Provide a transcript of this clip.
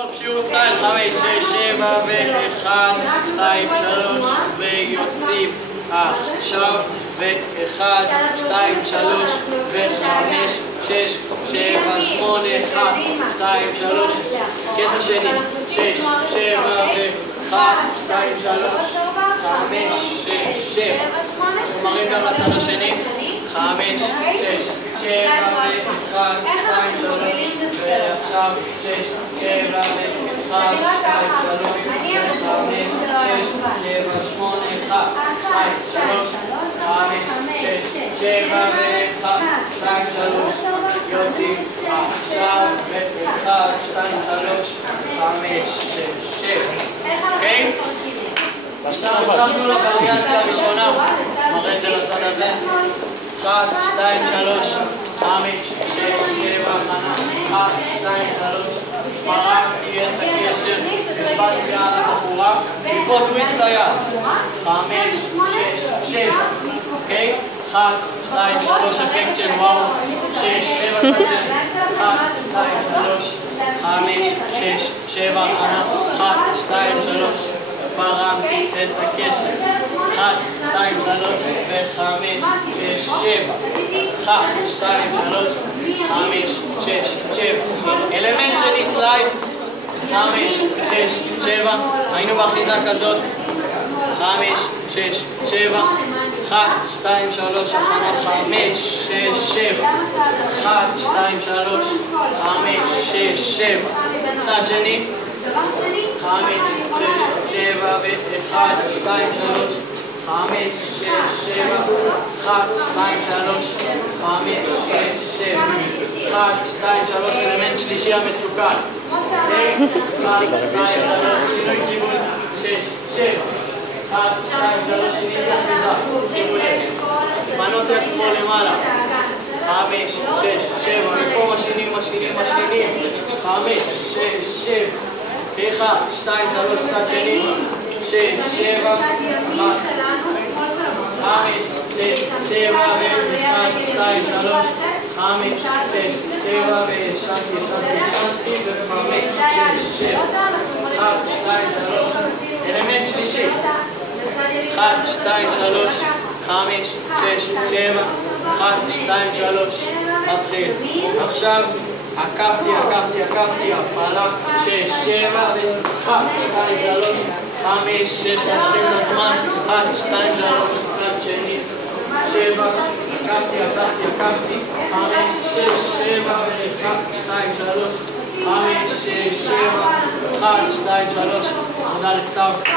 טוב, שיעור סטייל 5, 6, 7 ו-1, 2, 3 ויוצאים עכשיו ו-1, 2, 3 ו-5, 6, 7, 8, 1, 2, 3 קטע שני 6, 7 ו-1, 2, 3 5, 6, 7 מראים גם לצד השני 5, 6, 7 ו-1, 2, 3 ועכשיו 6, 7 ו-1, 2, 3 ו-5, 6, 7, 8, 1, 2, 3 5, 6, 7 ו-1, 2, 3 יוצאים עכשיו ו-1, 2, 3 5, 6, 7 אוקיי? עכשיו המשכנו לווריאציה הראשונה מראה את זה לצד הזה 1, 2, 3 5, 6, 7 1, 2, 3 מרקתי את הקשר נלבשתי על הבחורה ופה טוויסט היד 5, 6, 7 אוקיי? 1, 2, 3 אפקט של וואו 6, 7 צד שני 1, 2, 3 5, 6, 7 1, 2, 3 פרמתי את הקשר 1, 2, 3 ו-5, 6, 7 1, 2, 3 5, 6, 7 אלמנט שני סלייד 5, 6, 7 היינו באחיזה כזאת 5, 6, 7 1, 2, 3 5, 6, 7 1, 2, 3 5, 6, 7 צד שני 5, 6, 7 ו-1, 2, 3 5, 6, 7 1, 2, 3 5, 6, 7 1, 2, 3 אלמנט שלישי המסוכן 1, 2, 3 שינוי כיוון 6, 7 1, 2, 3 שינוי אחיזה שימו לב לבנות את עצמו למעלה 5, 6, 7 ופה משנים 5, 6, 7 1, 2, 3 צד שני 6, 7 1, 5, 6, 7 ו-1, 2, 3 5, 6, 7 וישנתי ו-5, 6, 7 1, 2, 3 אלמנט שלישי 1, 2, 3 5, 6, 7 1, 2, 3 מתחיל עכשיו עקבתי, הפעלה 6, 7 1, 2, 3 5, 6 משכים את הזמן 1, 2, 3 צד שני 7 עקבתי 5, 6, 7 ו-1, 2, 3 5, 6, 7 1, 2, 3 עבודה לסטארט